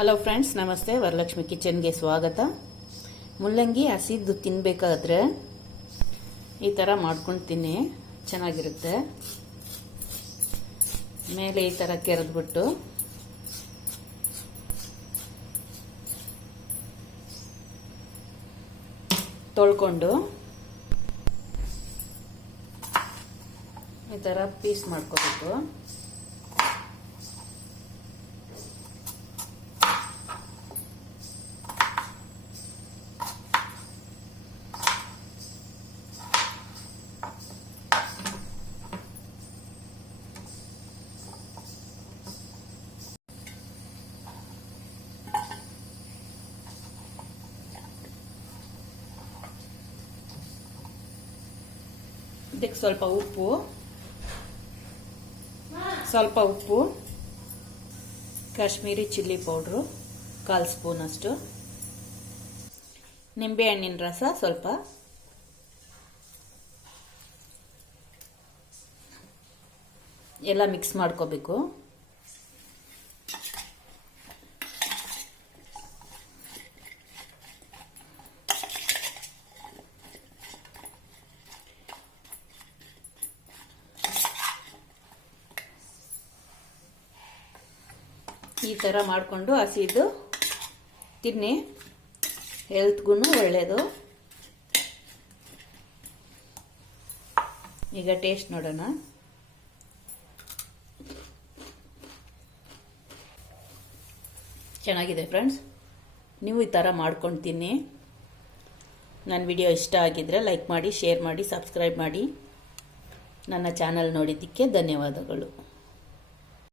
Hello friends, ನಮಸ್ತೆ. ವರಲಕ್ಷ್ಮಿ ಕಿಚನ್ಗೆ ಸ್ವಾಗತ. ಮುಲ್ಲಂಗಿ ಹಸಿದ್ದು ತಿನ್ನಬೇಕಾದ್ರೆ ಈ ಥರ ಮಾಡ್ಕೊಂಡು ತಿನ್ನಿ, ಚೆನ್ನಾಗಿರುತ್ತೆ. ಮೇಲೆ ಈ ಥರ ಕೆರೆದ್ಬಿಟ್ಟು ತೊಳ್ಕೊಂಡು ಈ ಥರ ಪೀಸ್ ಮಾಡ್ಕೋಬೇಕು. ಇದಕ್ಕೆ ಸ್ವಲ್ಪ ಉಪ್ಪು, ಕಾಶ್ಮೀರಿ ಚಿಲ್ಲಿ ಪೌಡ್ರು 1/4 ಸ್ಪೂನ್ ಅಷ್ಟು, ನಿಂಬೆ ಹಣ್ಣಿನ ರಸ ಸ್ವಲ್ಪ, ಎಲ್ಲ ಮಿಕ್ಸ್ ಮಾಡ್ಕೋಬೇಕು. ಈ ಥರ ಮಾಡಿಕೊಂಡು ಹಸಿದು ತಿನ್ನಿ, ಹೆಲ್ತ್ಗೂ ಒಳ್ಳೆಯದು. ಈಗ ಟೇಸ್ಟ್ ನೋಡೋಣ. ಚೆನ್ನಾಗಿದೆ ಫ್ರೆಂಡ್ಸ್, ನೀವು ಈ ಥರ ಮಾಡ್ಕೊಂಡು ತಿನ್ನಿ. ನನ್ನ ವಿಡಿಯೋ ಇಷ್ಟ ಆಗಿದ್ದರೆ ಲೈಕ್ ಮಾಡಿ, ಶೇರ್ ಮಾಡಿ, ಸಬ್ಸ್ಕ್ರೈಬ್ ಮಾಡಿ. ನನ್ನ ಚಾನಲ್ ನೋಡಿದ್ದಕ್ಕೆ ಧನ್ಯವಾದಗಳು.